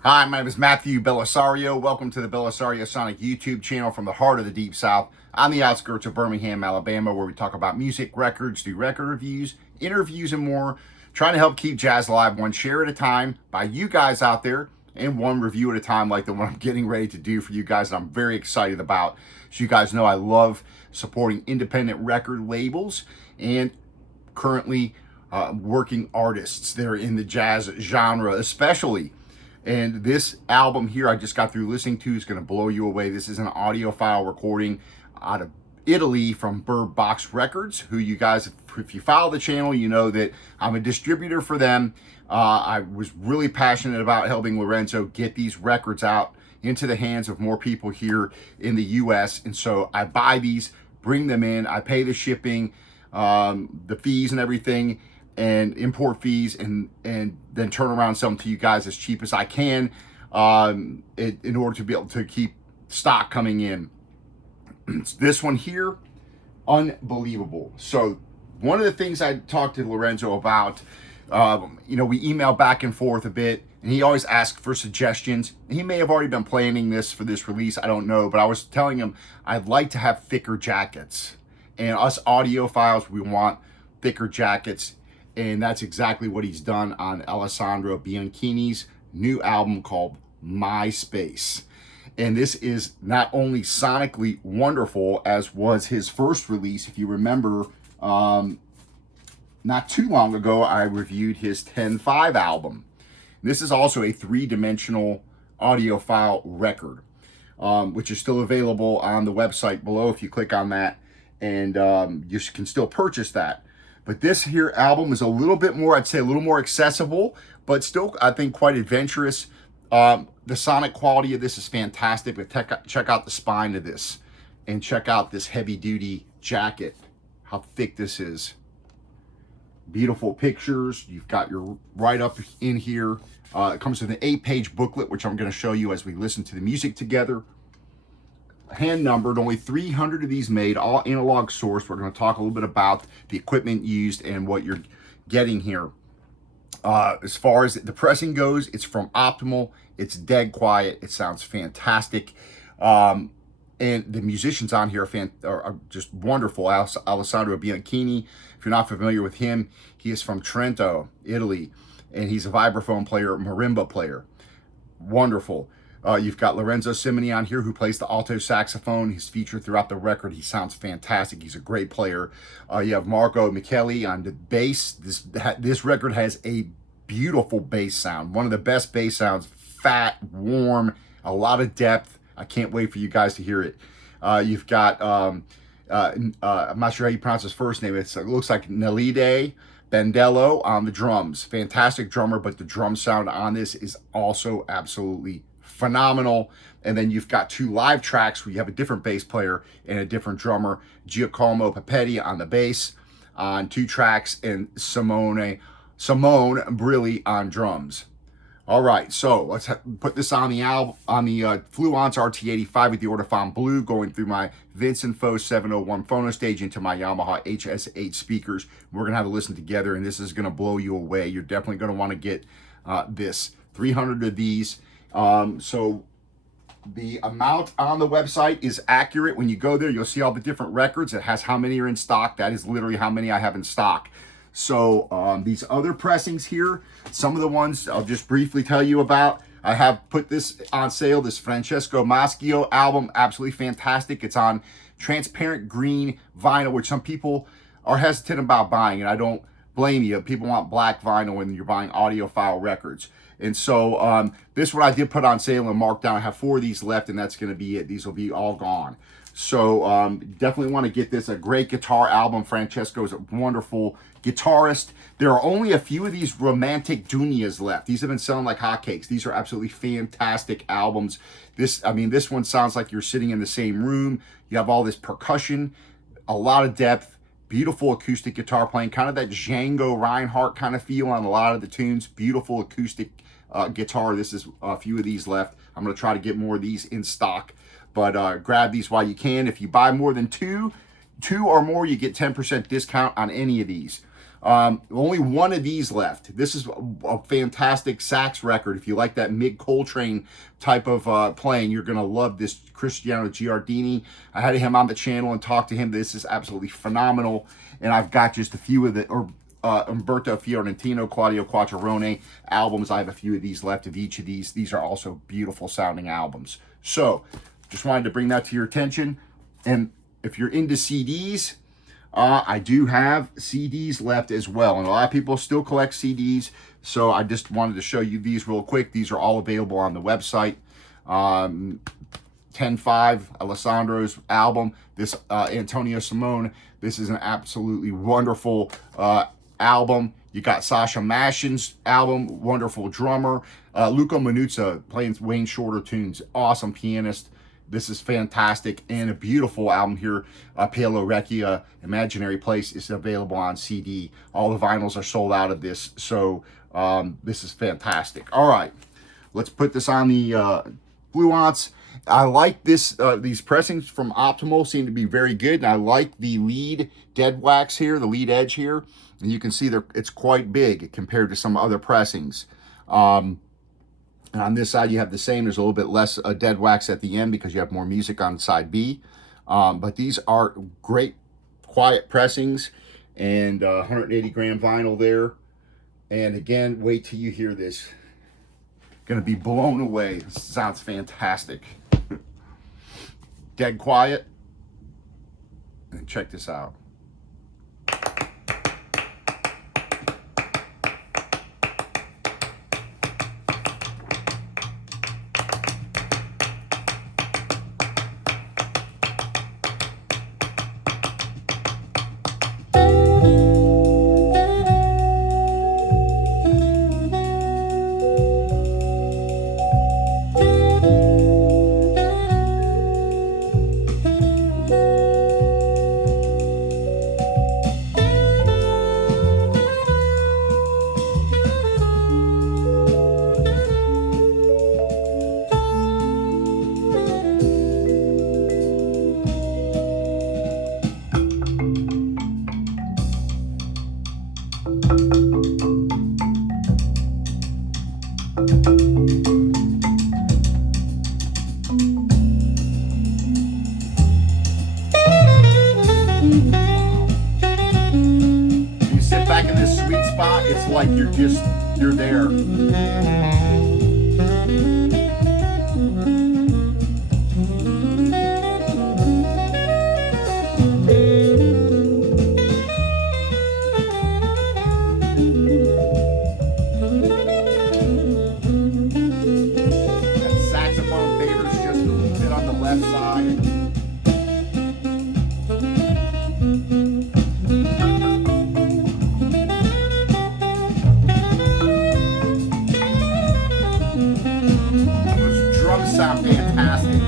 Hi, my name is Matthew Bellisario. Welcome to the BellisarioSonic YouTube channel from the heart of the Deep South on the outskirts of Birmingham, Alabama, where we talk about music, records, do record reviews, interviews, and more, trying to help keep jazz alive one share at a time by you guys out there and one review at a time like the one I'm getting ready to do for you guys that I'm very excited about. As you guys know, I love supporting independent record labels and currently working artists that are in the jazz genre especially. And this album here I just got through listening to is going to blow you away. This is an audiophile recording out of Italy from Birdbox Records, who you guys, if you follow the channel, you know that I'm a distributor for them. I was really passionate about helping Lorenzo get these records out into the hands of more people here in the US. And so I buy these, bring them in, I pay the shipping, the fees and everything, and import fees, and then turn around and sell them to you guys as cheap as I can in order to be able to keep stock coming in. This one here, unbelievable. So one of the things I talked to Lorenzo about, we email back and forth a bit, and he always asks for suggestions. He may have already been planning this for this release, I don't know, but I was telling him I'd like to have thicker jackets. And us audiophiles, we want thicker jackets. And that's exactly what he's done on Alessandro Bianchini's new album called My Space. And this is not only sonically wonderful, as was his first release. If you remember, not too long ago, I reviewed his 10.5 album. This is also a three-dimensional audiophile record, which is still available on the website below if you click on that. And you can still purchase that. But this here album is a little bit more, I'd say a little more accessible, but still, I think, quite adventurous. The sonic quality of this is fantastic, but check out the spine of this and check out this heavy-duty jacket, how thick this is. Beautiful pictures. You've got your write-up in here. It comes with an 8-page booklet, which I'm going to show you as we listen to the music together. Hand numbered, only 300 of these made, all analog source. We're going to talk a little bit about the equipment used and what you're getting here. As far as the pressing goes, it's from Optimal. It's dead quiet. It sounds fantastic. And the musicians on here are just wonderful. Alessandro Bianchini, if you're not familiar with him, he is from Trento, Italy, and he's a vibraphone player, marimba player. Wonderful. You've got Lorenzo Simoni on here, who plays the alto saxophone. He's featured throughout the record. He sounds fantastic. He's a great player. You have Marco Micheli on the bass. This record has a beautiful bass sound. One of the best bass sounds. Fat, warm, a lot of depth. I can't wait for you guys to hear it. You've got, I'm not sure how you pronounce his first name. It looks like Nelide Bandello on the drums. Fantastic drummer, but the drum sound on this is also absolutely phenomenal. And then you've got 2 live tracks where you have a different bass player and a different drummer. Giacomo Papetti on the bass on 2 tracks, and Simone Brilli on drums. All right, so let's put this on the album, on the Fluence RT85 with the Audiophile Blue, going through my Vincent Faux 701 phono stage into my Yamaha HS8 speakers. We're gonna have a listen together, and this is gonna blow you away. You're definitely gonna want to get this. 300 of these. So the amount on the website is accurate. When you go there, you'll see all the different records. It has how many are in stock. That is literally how many I have in stock. So these other pressings here, some of the ones I'll just briefly tell you about. I have put this on sale, this Francesco Maschio album, absolutely fantastic. It's on transparent green vinyl, which some people are hesitant about buying, and I don't blame you. People want black vinyl when you're buying audiophile records. And so this one I did put on sale and marked down. I have 4 of these left, and that's going to be it. These will be all gone. So definitely want to get this. A great guitar album. Francesco is a wonderful guitarist. There are only a few of these romantic dunias left. These have been selling like hotcakes. These are absolutely fantastic albums. This one sounds like you're sitting in the same room. You have all this percussion, a lot of depth. Beautiful acoustic guitar playing, kind of that Django Reinhardt kind of feel on a lot of the tunes. Beautiful acoustic guitar. This is a few of these left. I'm going to try to get more of these in stock, but grab these while you can. If you buy more than two or more, you get 10% discount on any of these. Only one of these left. This is a fantastic sax record. If you like that Mig Coltrane type of playing, you're going to love this Cristiano Giardini. I had him on the channel and talked to him. This is absolutely phenomenal. And I've got just a few of the Umberto Fiorentino, Claudio Quattrone albums. I have a few of these left of each of these. These are also beautiful sounding albums. So just wanted to bring that to your attention. And if you're into CDs, I do have CDs left as well. And a lot of people still collect CDs. So I just wanted to show you these real quick. These are all available on the website. 10-5, Alessandro's album. This Antonio Simone. This is an absolutely wonderful album. You got Sasha Mashin's album, wonderful drummer. Luca Manuzza playing Wayne Shorter tunes, awesome pianist. This is fantastic and a beautiful album here. Paolo Recchia, Imaginary Place, is available on CD. All the vinyls are sold out of this, so this is fantastic. All right, let's put this on the Fluence. I like this. These pressings from Optimal seem to be very good, and I like the lead dead wax here, the lead edge here. And you can see it's quite big compared to some other pressings. And on this side, you have the same. There's a little bit less dead wax at the end because you have more music on side B. But these are great, quiet pressings, and 180 gram vinyl there. And again, wait till you hear this. Gonna be blown away. This sounds fantastic. Dead quiet. And check this out. It's like you're there. That saxophone favors just a little bit on the left side. Sound fantastic.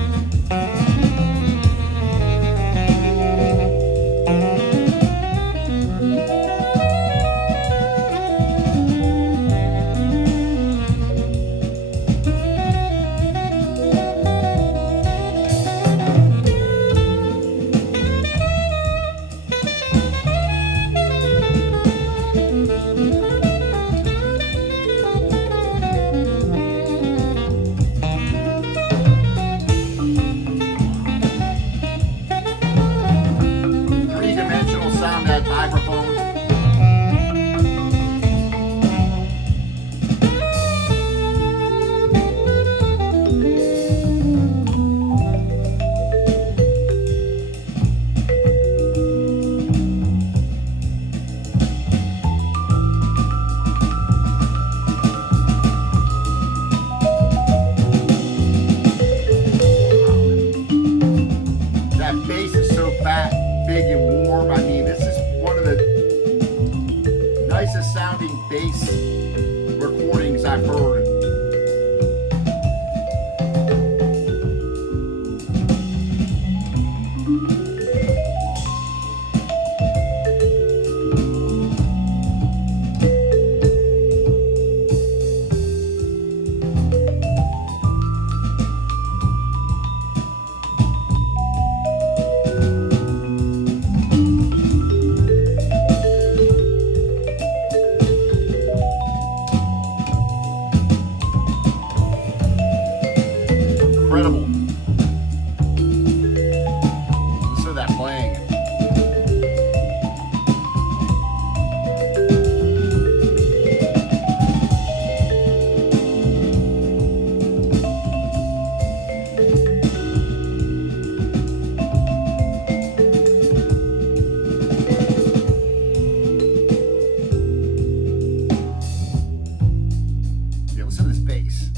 this bass.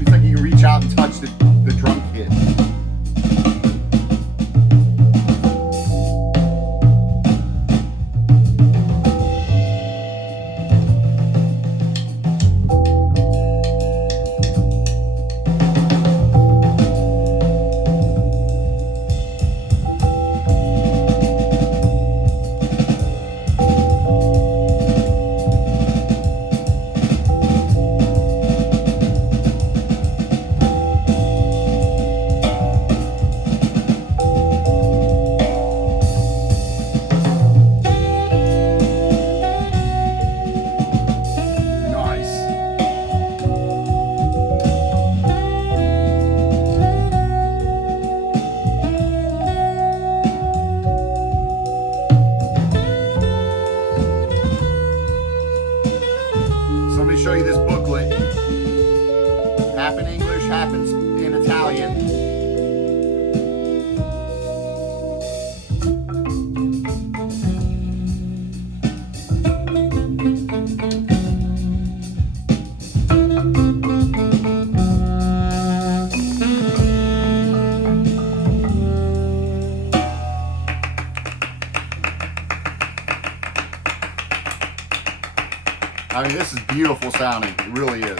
It's like you can reach out and touch the drum kit. Show you this booklet, half in English, half in Italian. I mean, this is beautiful sounding. It really is.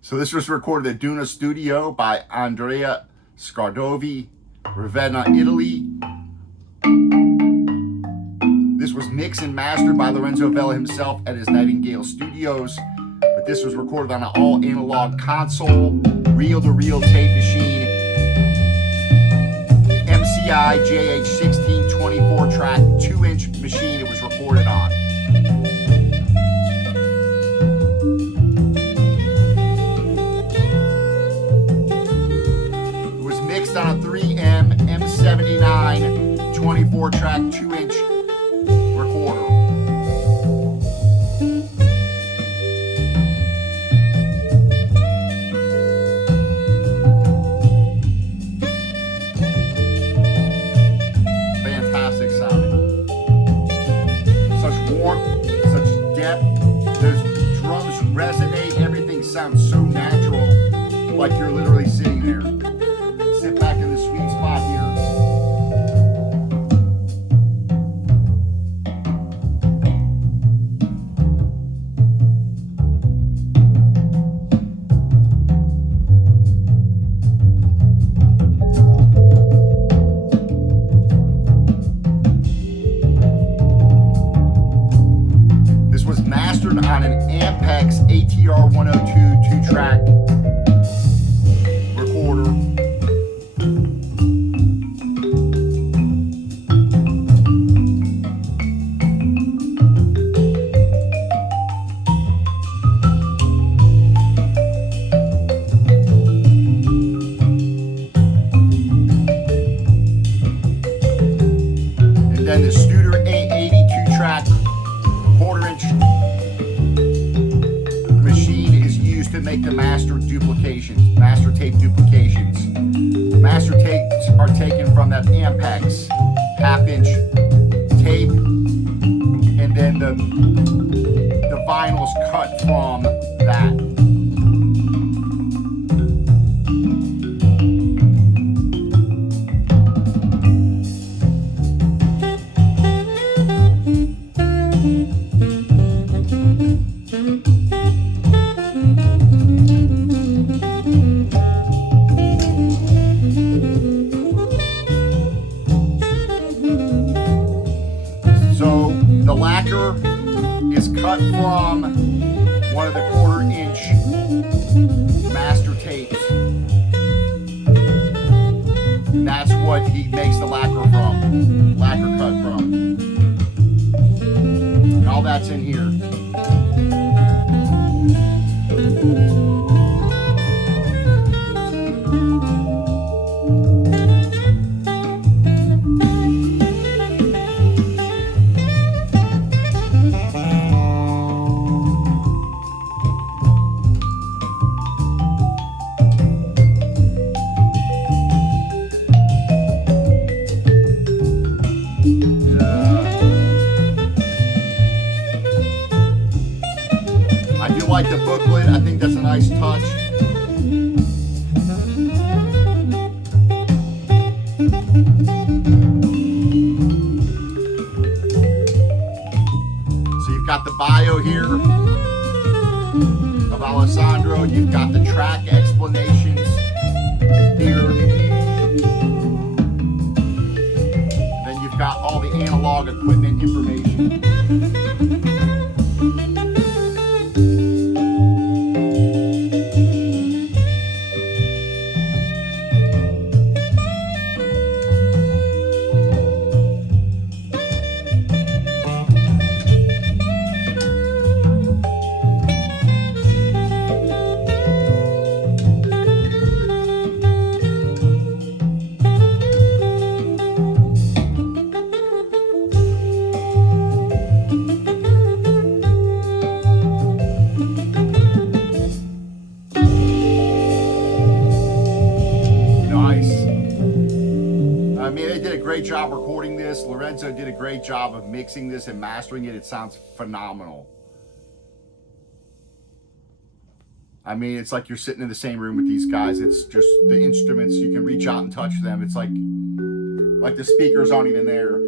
So this was recorded at Duna Studio by Andrea Scardovi, Ravenna, Italy. This was mixed and mastered by Lorenzo Vella himself at his Nightingale Studios. But this was recorded on an all-analog console, reel-to-reel tape machine, MCI JH16 24-track 2-inch machine it was recorded on. It was mixed on a 3M M79 24-track 2-inch recorder. Sounds so natural, like you're literally sitting there. Sit back in the sweet spot here. This was mastered on an Ampex ATR 102 2-track recorder. And then the Studer 880 2-track quarter-inch to make the master duplications, master tape duplications. Master tapes are taken from that Ampex half-inch tape, and then the vinyl's cut from that. The lacquer is cut from one of the quarter-inch master tapes. And that's what he makes the lacquer cut from. And all that's in here. like the booklet. I think that's a nice touch. So you've got the bio here of Alessandro. You've got the track explanations here. Then you've got all the analog equipment information. Great job recording this. Lorenzo did a great job of mixing this and mastering it. It sounds phenomenal. I mean, it's like you're sitting in the same room with these guys. It's just the instruments, you can reach out and touch them. It's like the speakers aren't even there.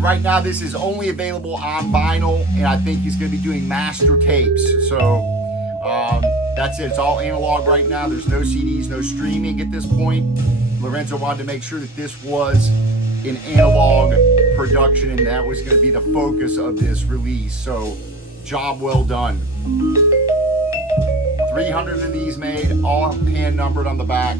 Right now, this is only available on vinyl, and I think he's going to be doing master tapes. So that's it. It's all analog right now. There's no CDs, no streaming at this point. Lorenzo wanted to make sure that this was an analog production, and that was going to be the focus of this release. So, job well done. 300 of these made, all hand numbered on the back.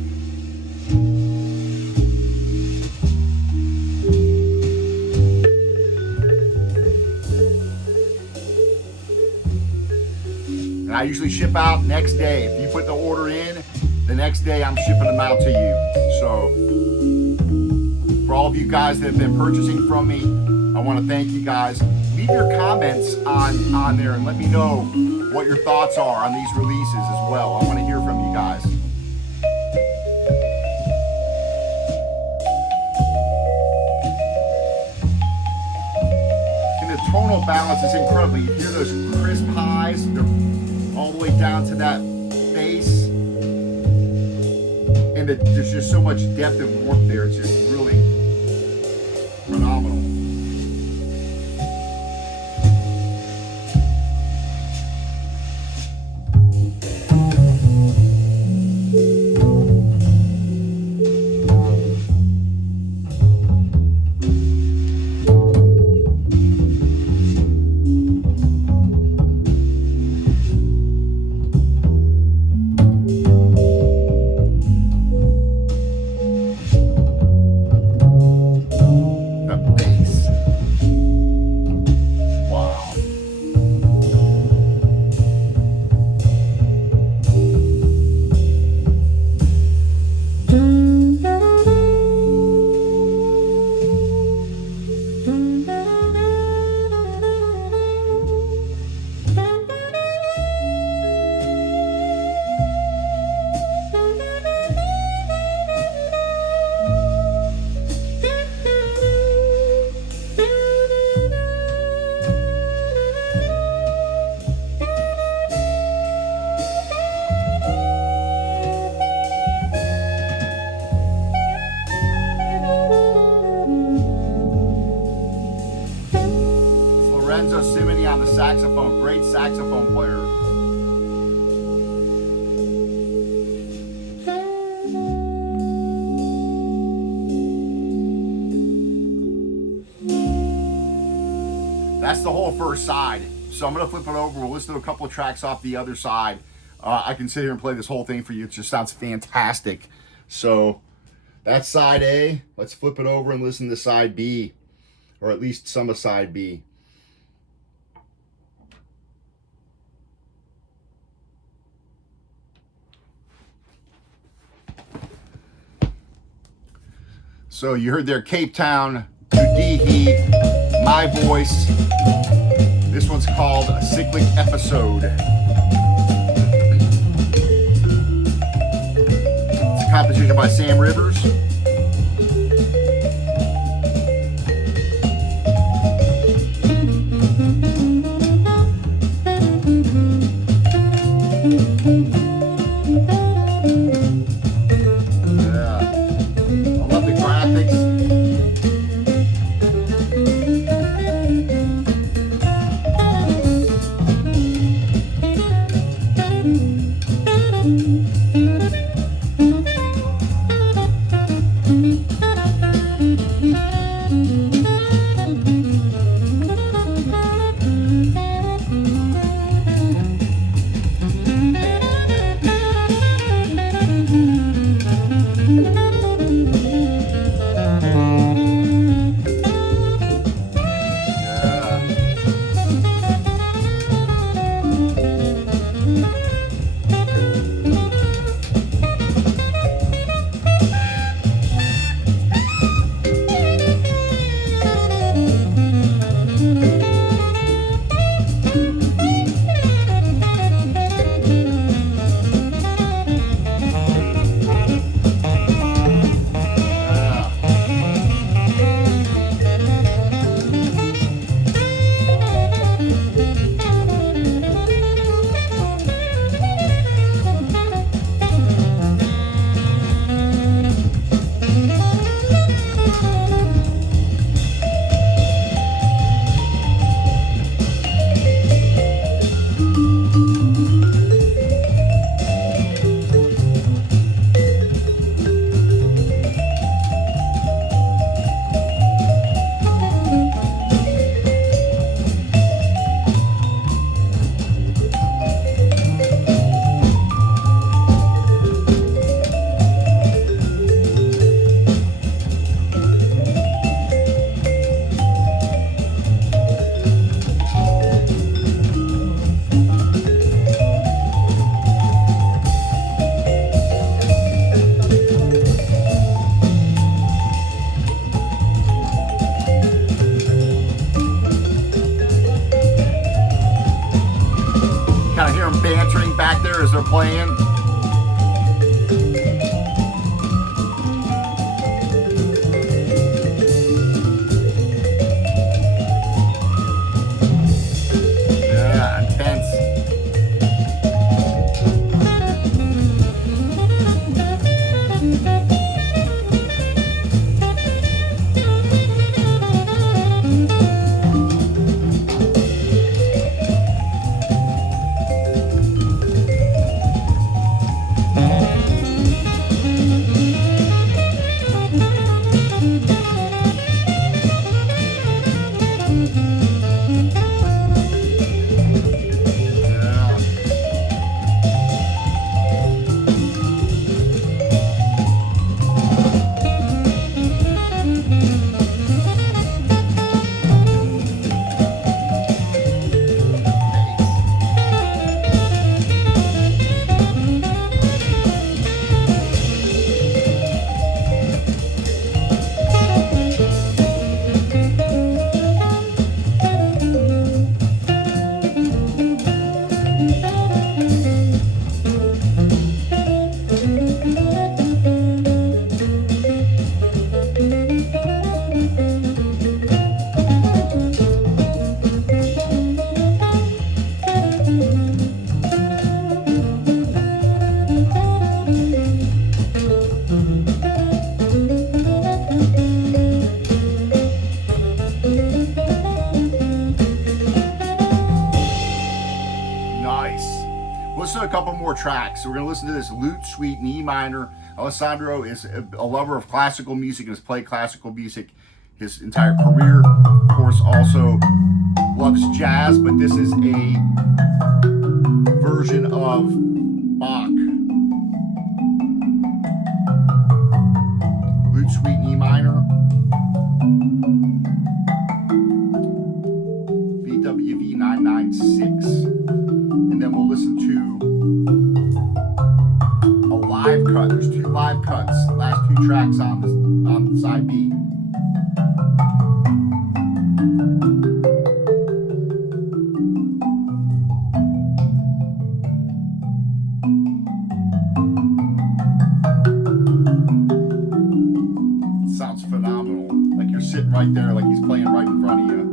I usually ship out next day. If you put the order in, the next day I'm shipping them out to you. So for all of you guys that have been purchasing from me, I want to thank you guys. Leave your comments on there and let me know what your thoughts are on these releases as well. I want to hear from you guys. And the tonal balance is incredible. You hear those crisp highs, they're all the way down to that bass, and there's just so much depth and warmth there. It's just really phenomenal. saxophone, great saxophone player. That's the whole first side. So I'm going to flip it over. We'll listen to a couple of tracks off the other side. I can sit here and play this whole thing for you. It just sounds fantastic. So that's side A. Let's flip it over and listen to side B, or at least some of side B. So you heard there Cape Town, Udihi, my voice. This one's called a Cyclic Episode. It's a composition by Sam Rivers. Bantering back there as they're playing. Yeah, intense. more tracks. So we're going to listen to this Lute Suite in E minor. Alessandro is a lover of classical music and has played classical music his entire career. Of course, also loves jazz, but this is a version of Bach. Lute Suite in E minor. VWV 996. And then we'll listen to a live cut. There's 2 live cuts. Last 2 tracks on the side B. Sounds phenomenal. Like you're sitting right there, like he's playing right in front of you.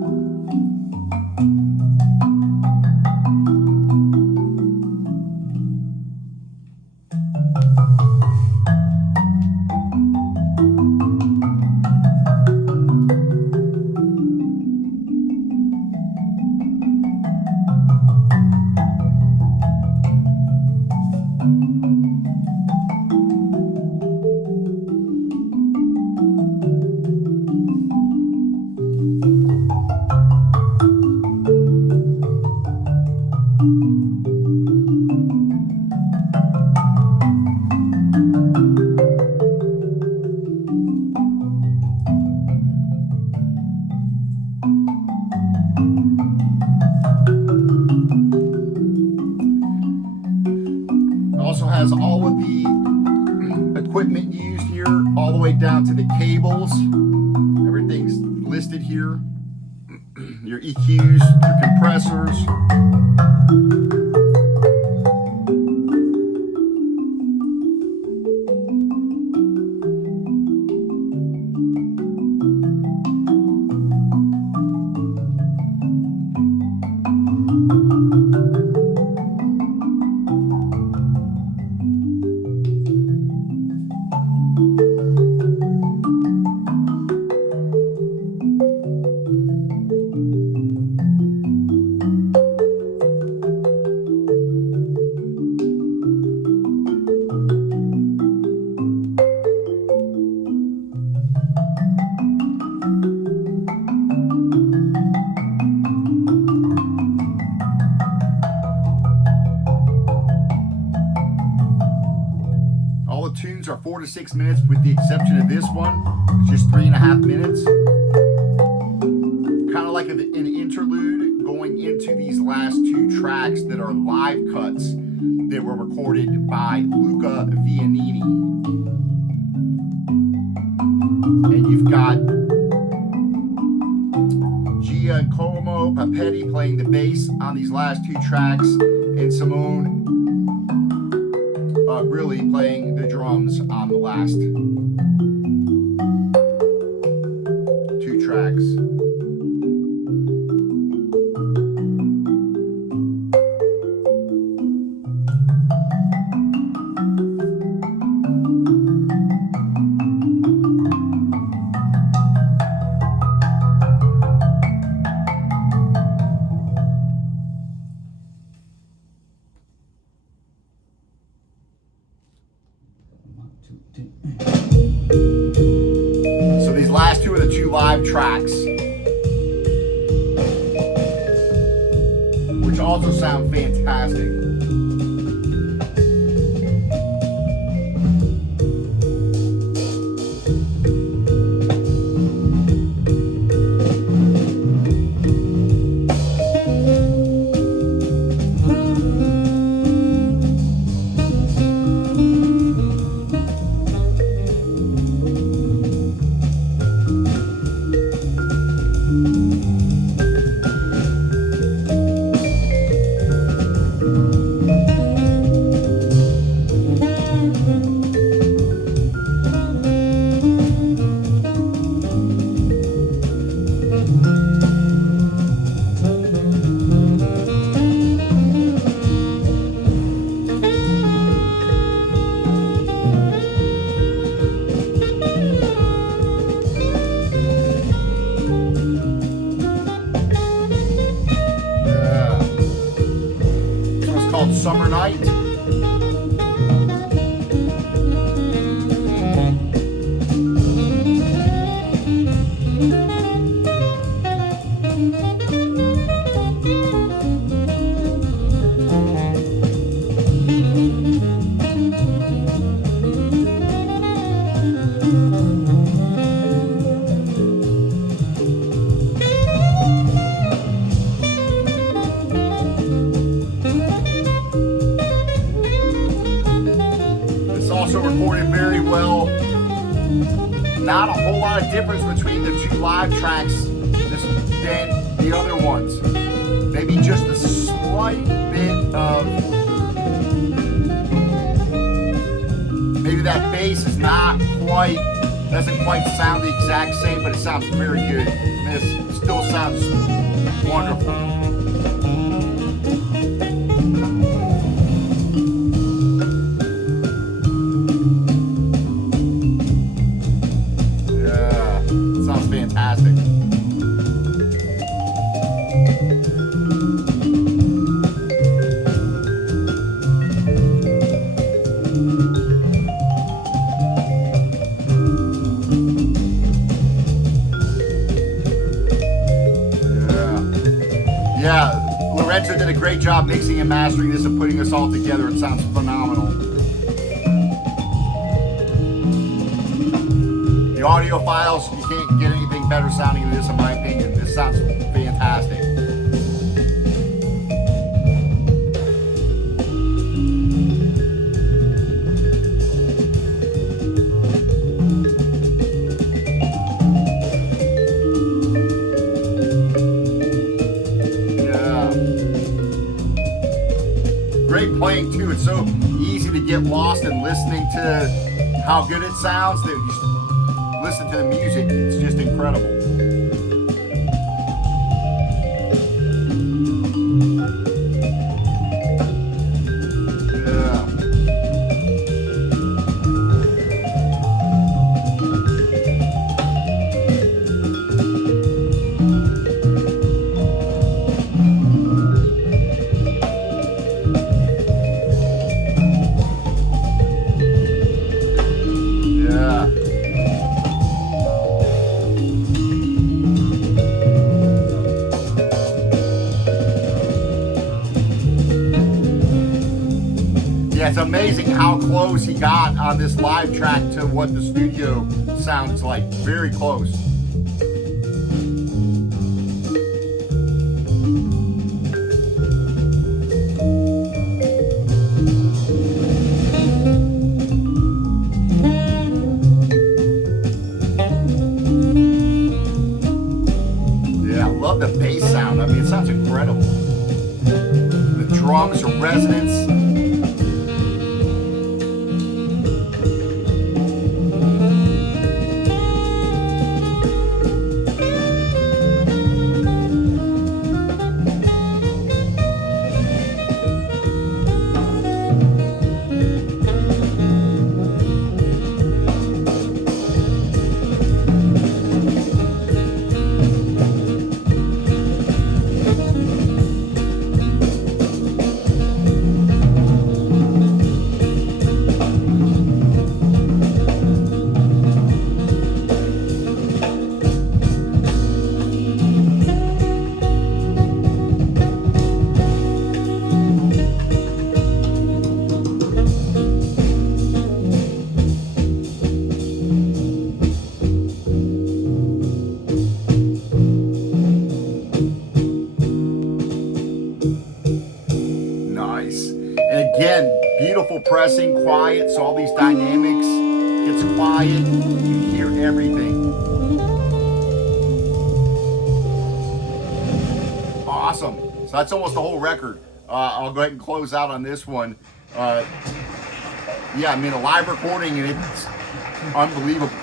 Has all of the equipment used here, all the way down to the cables. Everything's listed here. Your EQs, your compressors. Tunes are 4 to 6 minutes, with the exception of this one. It's just 3.5 minutes. Kind of like an interlude going into these last 2 tracks that are live cuts that were recorded by Luca Vianini. And you've got Giacomo Papetti playing the bass on these last 2 tracks, and Simone Brilli playing the drums on the last 2 tracks. So these last 2 are the 2 live tracks, which also sound fantastic. Summer Night. Recorded very well. Not a whole lot of difference between the two live tracks than the other ones. Maybe just a slight bit of, maybe that bass is not quite, doesn't quite sound the exact same, but it sounds very good. And this still sounds wonderful. Fantastic. Yeah, Lorenzo did a great job mixing and mastering this and putting this all together. It sounds phenomenal. The audio files, you can't get anything better sounding than this, in my opinion. This sounds fantastic. Yeah. Great playing too. It's so easy to get lost in listening to how good it sounds that you listen to the music, it's just incredible. Yeah. Yeah. Yeah, it's amazing how close he got on this live track to what the studio sounds like. Very close. Yeah, I love the bass sound. I mean, it sounds incredible. The drums are resonance. Again, beautiful pressing, quiet, so all these dynamics gets quiet, you hear everything. Awesome. So that's almost the whole record. I'll go ahead and close out on this one. Yeah, I mean, a live recording, and it's unbelievable.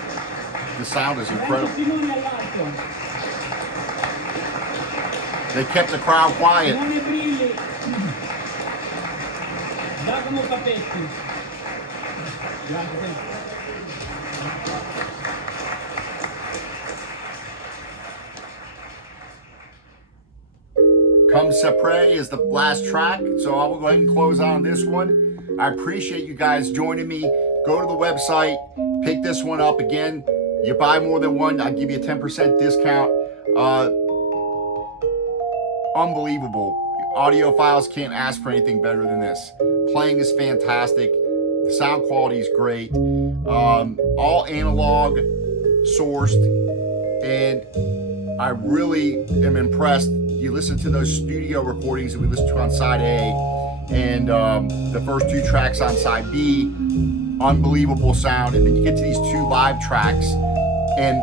The sound is incredible. They kept the crowd quiet. Simone Brilli, Giacomo Papetti. Come Sapre is the last track, so I will go ahead and close out on this one. I appreciate you guys joining me. Go to the website, pick this one up. Again, you buy more than one, I'll give you a 10% discount. Unbelievable. Audiophiles can't ask for anything better than this. Playing is fantastic. The sound quality is great. All analog sourced, and I really am impressed. You listen to those studio recordings that we listened to on side A, and the first 2 tracks on side B, unbelievable sound. And then you get to these 2 live tracks, and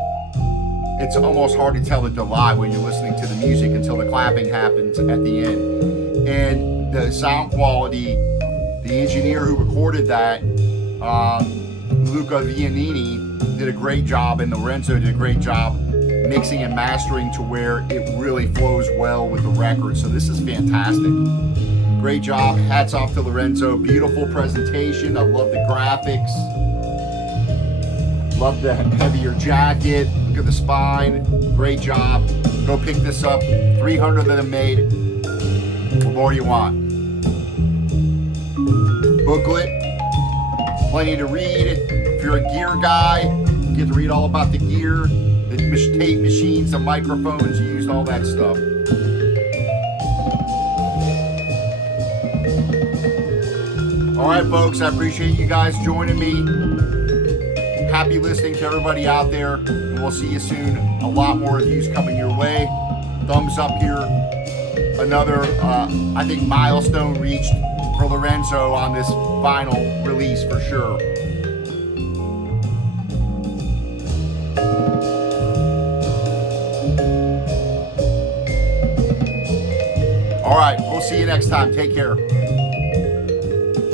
it's almost hard to tell that they're live when you're listening to the music until the clapping happens at the end. And the sound quality, the engineer who recorded that, Luca Vianini, did a great job, and Lorenzo did a great job mixing and mastering to where it really flows well with the record. So this is fantastic. Great job. Hats off to Lorenzo. Beautiful presentation. I love the graphics. Love the heavier jacket. Look at the spine. Great job. Go pick this up. 300 of them made. What more do you want? Booklet. Plenty to read. If you're a gear guy, you get to read all about the gear, the tape machines, the microphones used, all that stuff. All right, folks, I appreciate you guys joining me. Happy listening to everybody out there, and we'll see you soon. A lot more reviews coming your way. Thumbs up here. Another, I think, milestone reached for Lorenzo on this vinyl release for sure. All right, we'll see you next time. Take care.